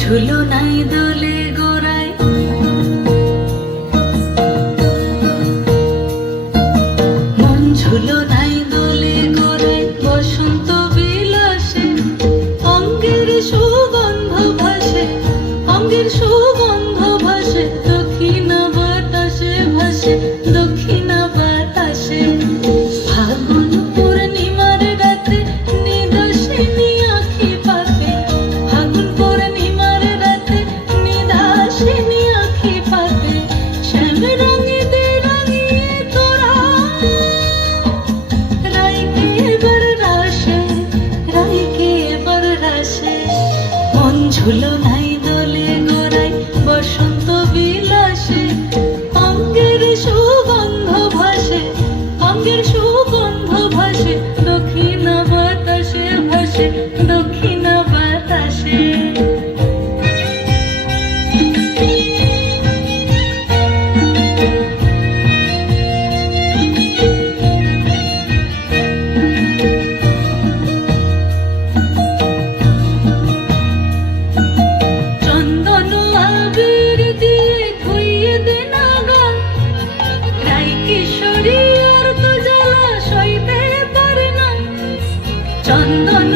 ঝুলো নাই দোলে গোড়ায়, মন ঝুলো নাই দোলে গোড়ায়, বসন্ত বিলাসে অঙ্গের সুগন্ধ ভাসে, অঙ্গের সুগন্ধ ভাসে, দক্ষিণা বাতাসে ভাসে, দক্ষিণা বাতাসে। ফাগুন পূর্ণিমার রাতে নিদাসিনী আঁখি পাতে, ফাগুন পূর্ণিমার রাতে নিদাসিনী আঁখি পাতে, শ্যাম রঙে দে রাঙিয়ে তোরা রাইকে এবার রাসে, রাইকে এবার রাসে। মন ঝুলো নাই দোলে গোড়ায়, বসন্ত বিলাসে অঙ্গের সুগন্ধ ভাসে, অঙ্গের সুগন্ধ ভাসে, দক্ষিণা বাতাসে ভাসে, দক্ষিণা বাতাসে। চন্দন আবির দিয়ে ধুইয়ে দে না গান, রাই কিশোরী আর তো জ্বালা সইতে পারে না। চন্দন